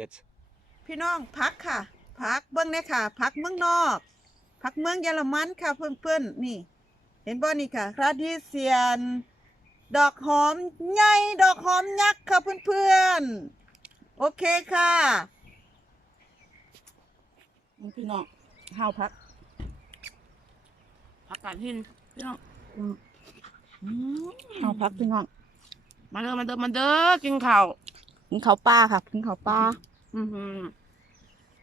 Jetzt. พี่น้องพักค่ะ พักเบิ้งเนี่ยค่ะ พักเมืองนอก พักเมืองเยอรมันค่ะเพื่อนๆนี่ เห็นบ่นี่ค่ะคราดิเซียน ดอกหอมใหญ่ดอกหอมยักษ์ค่ะเพื่อนๆโอเคค่ะนี่พี่น้องห้าวพักผักกาดหินพี่น้องห้าวพักพี่น้องมาเด้อมาเด้อมาเด้อกินข้าว กินข้าวปลาค่ะ กินข้าวปลาอือหือ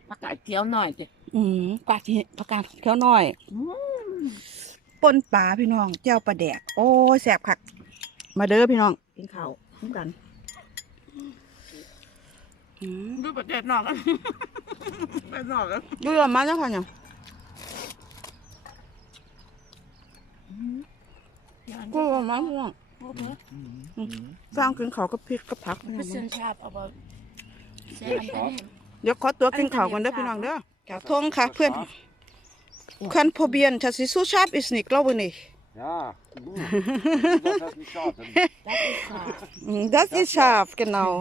ผักกาดเจียวหน่อยสิอืมกาดที่ประกาศเขียวหน่อยอืมปนปลาพี่น้องเจ้าปลาแดก โอ้ยแสบคัก มาเด้อพี่น้อง กินข้าวน้ำกันอืมดูประเทศนอกกันไปนอกกันดูยอมมาแล้วค่ะเนี่ยกูยอมมาพี่น้อง Mhm. สร้างกินข้าวกับพริกกับผักพี่น้อง bisschen scharf aber sehr angenehm เดี๋ยวขอตัวกินข้าวกันเด้อพี่น้องเด้อแกวทงค่ะเพื่อน Kann probieren, das ist so scharf ist nicht, glaube ich nicht. Ja, gut. Das hat nicht scharf. das ist scharf อืม Das ist scharf genau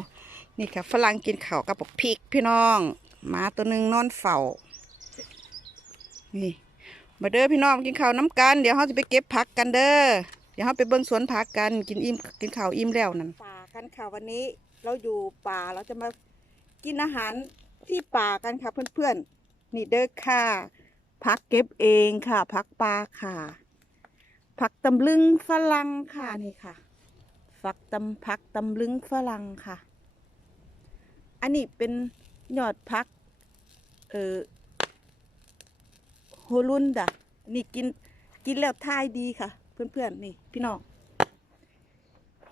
นี่ค่ะฝรั่งกินข้าวกับบักพริกพี่น้องหมาตัวหนึ่งนอนเฝ้า นี่ มาเด้อพี่น้องกินข้าวน้ำกัน เดี๋ยวเราจะไปเก็บผักกันเด้อเดี๋ยวเราไปเบิ่งสวนผักกันกินอิ่มกินข้าวอิ่มแล้วนั่นป่ากันค่ะวันนี้เราอยู่ป่าเราจะมากินอาหารที่ป่ากันค่ะเพื่อนๆนี่เด้อค่ะผักเก็บเองค่ะผักปลาค่ะผักตำลึงฝรั่งค่ะนี่ค่ะฝักตำผักตำลึงฝรั่งค่ะ อันนี้เป็นยอดผักเออโฮลุนดะนี่กินกินแล้วทายดีค่ะ เพื่อนๆนี่พี่น้อง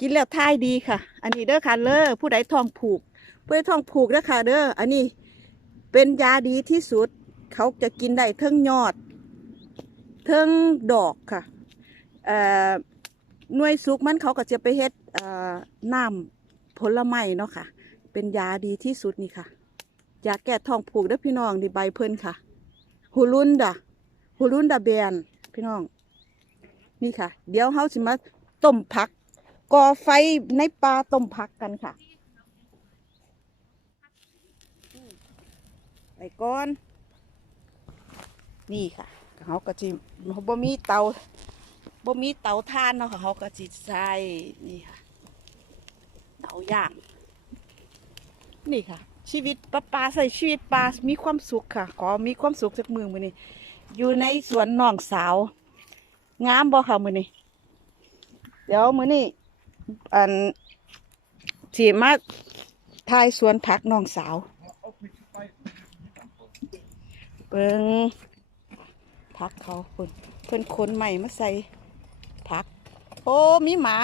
กินแล้วทายดีค่ะ อันนี้เด้อค่ะเลอผู้ใดท้องผูก ผู้ใดท้องผูกเด้อค่ะเด้ออันนี้เป็นยาดีที่สุด เขาจะกินได้เทิงยอด เทิงดอกค่ะเอ่อหน่วยสุกมันเขาก็จะไปเฮ็ดเอ่อน้ำผลไม้เนาะค่ะ เป็นยาดีที่สุดนี่ค่ะยาแก้ท้องผูกเด้อพี่น้องนี่ใบเพิ่นค่ะฮูลุนดะฮูลุนดะแบนพี่น้อง นี่ค่ะ เดี๋ยวเฮาสิมาต้มผักก่อไฟในปลาต้มผักกันค่ะ ไปก่อน นี่ค่ะเขาก็จิบ่มีเตาบ่มีเตาถ่านเนาะค่ะเขาก็จิใส่นี่ค่ะเตาย่างนี่ค่ะ ชีวิตปลาปลาใส่ชีวิตปลามีความสุขค่ะ ขอมีความสุขจากมือมือนี้อยู่ในสวนน้องสาว งามบ่ค่ะมือนี้เดี๋ยวมือนี้อันที่มาทายสวนผักน้องสาวเปิงผักเขาเพิ่นเพิ่นขนใหม่มาใส่ผัก โอ้มีหมา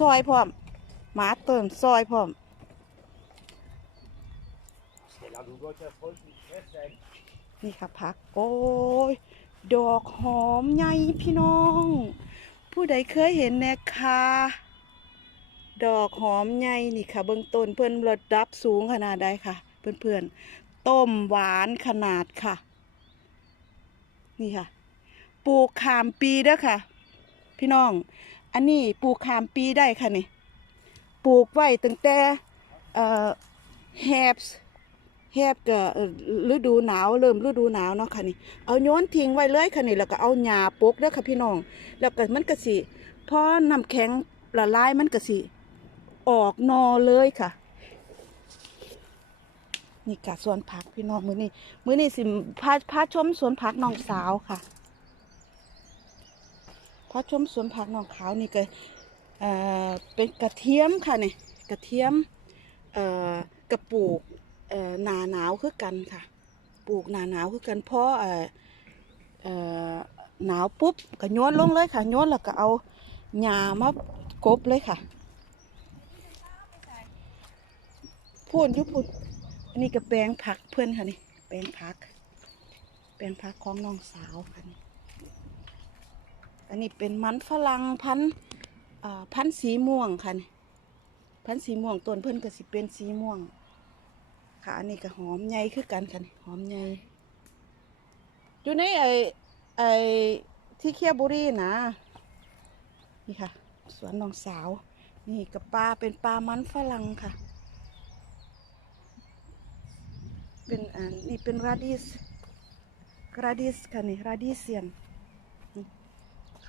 ซอยพร้อมหมาเติมซอยพร้อมนี่ค่ะผัก โอ้ย ดอกหอมใหญ่พี่น้อง ผู้ใดเคยเห็นแน่ค่ะดอกหอมใหญ่นี่ค่ะ เบื้องต้นเพื่อนระดับสูงขนาดใดค่ะ เพื่อนๆต้มหวานขนาดค่ะ นี่ค่ะ ปลูกขามปีเด้อค่ะ พี่น้อง อันนี้ปลูกขามปีได้ค่ะนี่ ปลูกไว้ตั้งแต่เอ่อแฮบ แฮบก็เอ่อฤดูหนาวเริ่มฤดูหนาวเนาะค่ะนี่เอาโยนทิ้งไว้เลยค่ะนี่แล้วก็เอาหญ้าปกเด้อค่ะพี่น้อง แล้วก็มันก็สิพอน้ำแข็งละลายมันก็สิออกนอเลยค่ะ นี่ค่ะสวนผักพี่น้องมื้อนี้มื้อนี้สิพาพาชมสวนผักน้องสาวค่ะพาชมสวนผักน้องขาวนี่ก็เอ่อเป็นกระเทียมค่ะนี่กระเทียมเอ่อกระปูก เอ่อหนาหนาวคือกันค่ะ ปลูกหนาหนาวคือกันเพราะเอ่อเอ่อหนาวปุ๊บก็โยนลงเลยค่ะโยนแล้วก็เอาหญ้ามากบเลยค่ะพูนยุพูนอันนี้ก็แปลงผักเพื่อนค่ะนี่แปลงผัก แปลงผักของน้องสาวค่ะนี่อันนี้เป็นมันฝรั่งพันธ์พันธ์สีม่วงค่ะนี่พันธ์สีม่วงต้นเพื่อนก็สิเป็นสีม่วง ค่ะอันนี้ก็หอมใหญ่คือกันค่ะนี่หอมใหญ่อยู่ในไอ้ไอ้ที่เคียบุรีนะ นี่ค่ะ สวนน้องสาว นี่กับปลาเป็นปลามันฝรั่งค่ะ เป็นอันนี่เป็นราดิสราดิสค่ะนี่ราดิเซียน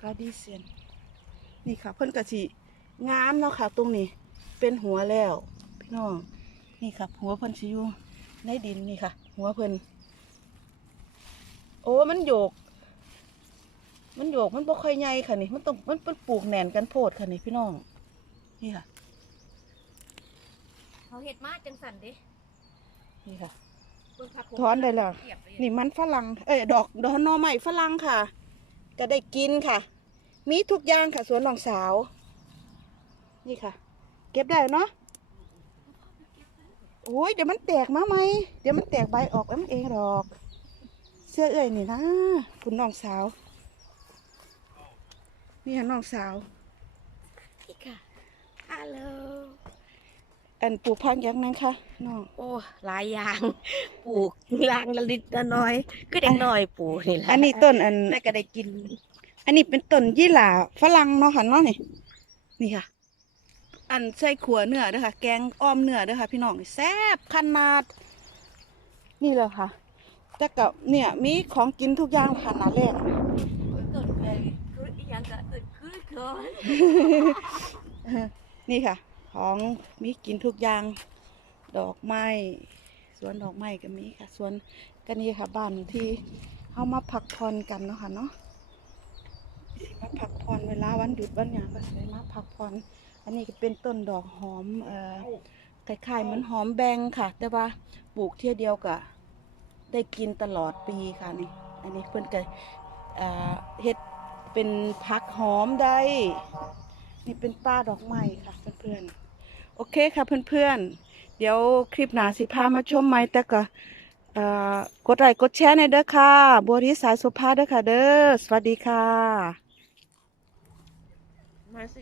ราดิเซียน นี่ค่ะเพิ่นกะสิงามเนาะค่ะ ตรงนี้เป็นหัวแล้ว พี่น้อง นี่ค่ะหัวเพิ่นสิอยู่ในดินนี่ค่ะ หัวเพิ่นโอ้มันโยก มันโยกมันบ่ค่อยใหญ่ค่ะนี่มันต้องมันมันปลูกแหน่นกันโพดค่ะนี่พี่น้อง นี่ค่ะ เขาเห็ดมาจังสันเด้นี่ค่ะ เบิ่งผักผมถอนได้แล้วเรียบเลยนี่มันฝรั่ง เอ้ยดอกดอกหนอใหม่ฝรั่งค่ะ ก็ได้กินค่ะ มีทุกอย่างค่ะ สวนหลองสาว นี่ค่ะ เก็บได้เนาะ โอ้ยเดี๋ยวมันแตกมาไหมเดี๋ยวมันแตกใบออกแล้วมันเองดอก เสื้อเอ้ยนี่นะคุณน้องสาว นี่ค่ะน้องสาวอีกค่ะฮัลโหลอันปลูกพักอย่างนั้นค่ะน้อง โอ้หลายอย่างปลูกลางละลิตละน้อย ก็เด็กน้อยปลูกนี่แหละอันนี้ต้นอันแม่ก็ได้กิน อันนี้เป็นต้นยี่หร่าฝรั่งเนาะค่ะเนาะนี่นี่ค่ะ อันใส่ขัวเนื้อเด้อค่ะ แกงอ้อมเนื้อเด้อค่ะ พี่น้องแซ่บขนาด นี่เลยค่ะแต่กับเนี่ยมีของกินทุกอย่างขนาดแรกนี่ค่ะ ของมีกินทุกอย่าง ดอกไม้สวนดอกไม้ก็มีค่ะสวนกันนี่ค่ะบ้านที่เข้ามาพักผ่อนกันเนาะค่ะเนาะมาพักผ่อนเวลาวันหยุดวันหยังก็สิได้มาพักผ่อน อันนี้ก็เป็นต้นดอกหอมเอ่อคล้ายๆเหมือนหอมแบงค่ะ แต่ว่าปลูกเที่ยวเดียวก็ได้กินตลอดปีค่ะนี่ อันนี้เพิ่นก็เอ่เฮ็ดเป็นพักหอมได้ นี่เป็นป้าดอกไม้ค่ะเพื่อนๆ โอเคค่ะเพื่อนๆ เดี๋ยวคลิปหน้าสิพามาชมใหม่แต่ก็กดไลค์กดแชร์ในเด้อค่ะบัวริสายสุภาเด้อค่ะเด้อ สวัสดีค่ะมาสิ